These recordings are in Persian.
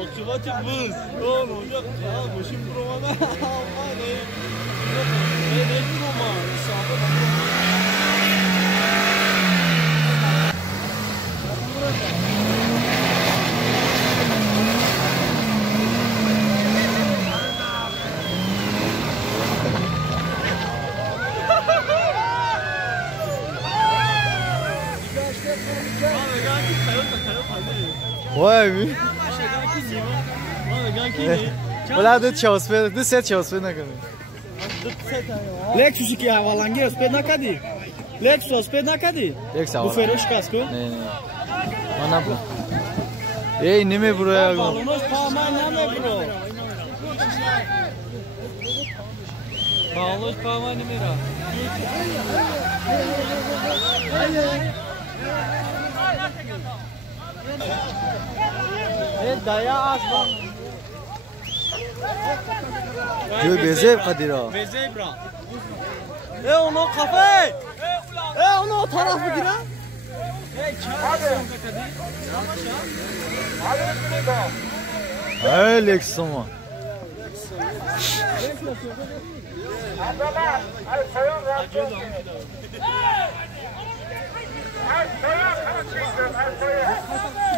Oçuvat buz. Oğlum olacak ya. Boşum promana. Aman ne proma? وای ولی دو سه چهاسپه نکنی لکسوشی که اولانگی اسپید نکدی؟ لکسو اسپید نکدی؟ لکس اول بفروش کس کن؟ نه من نبرم ای نمی بروی بالونش پا من نمی برو بالونش پا من نمی را دایا آسمان جو بیزه قدیرا بیزه برا اونو کافه اونو طرف بگیرم ای لکس سوما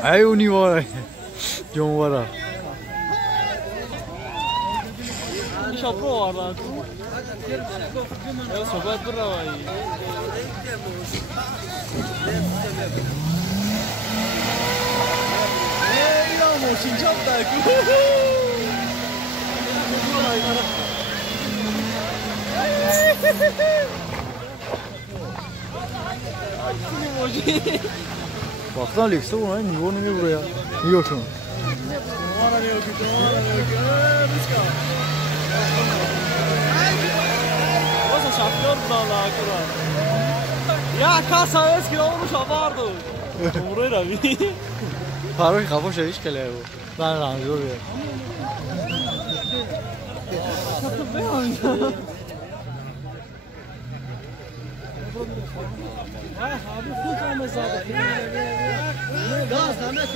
ای اونی واره جونوارا شاپرو آردن یا صحبت بروایی یا موشین چاپ دکو Baksana Lex'e bu ne? Niye onu buraya? Yok mu? Nasıl şampiyon dağlar kurar? Ya kasa eski olmuş vardı. Buraya abi. Faruk kapı şey hiç geliyor bu. Ben ranjör ya. Abi full time zaten. Gaz demek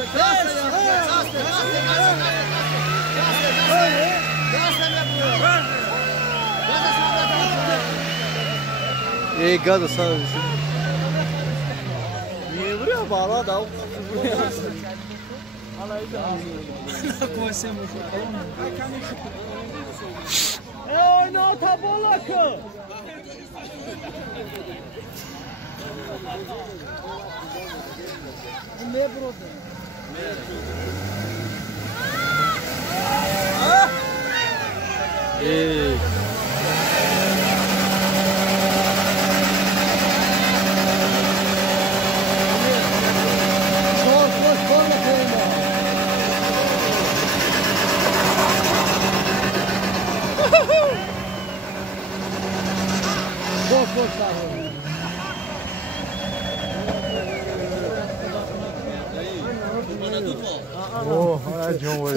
İyi gaz sağ ol. Niye vuruyor bağla da? No tabolaka. Ne burada? Oh, hala John var.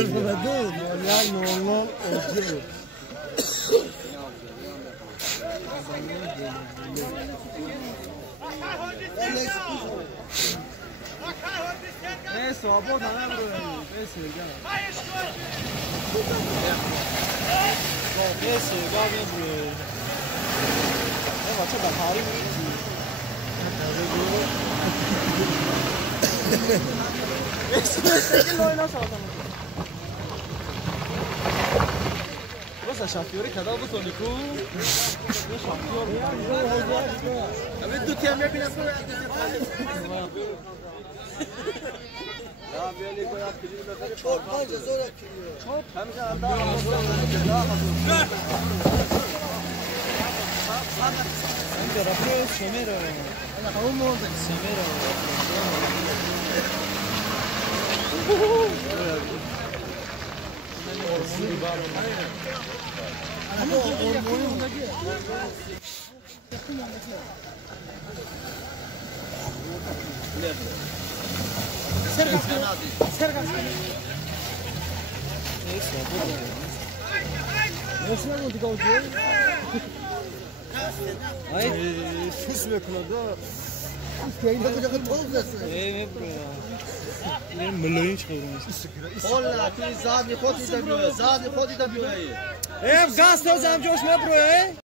Cosa şampiyonu kadar bu soniku? Şampiyon ya. Abi tu tiam ya binas ya böyle koyar filmde çok fazla zor yapıyor. Çok hem de انت رفيق سميرة انا هقول له سميرة Ay, sus be kuladı. Sus yayında da yakın toz desin. Evet bro. ملايين çıkıyorum. والله توی زادی خودی دبیوه زادی خودی دبیوه Ev gaz tozam coşma buraya.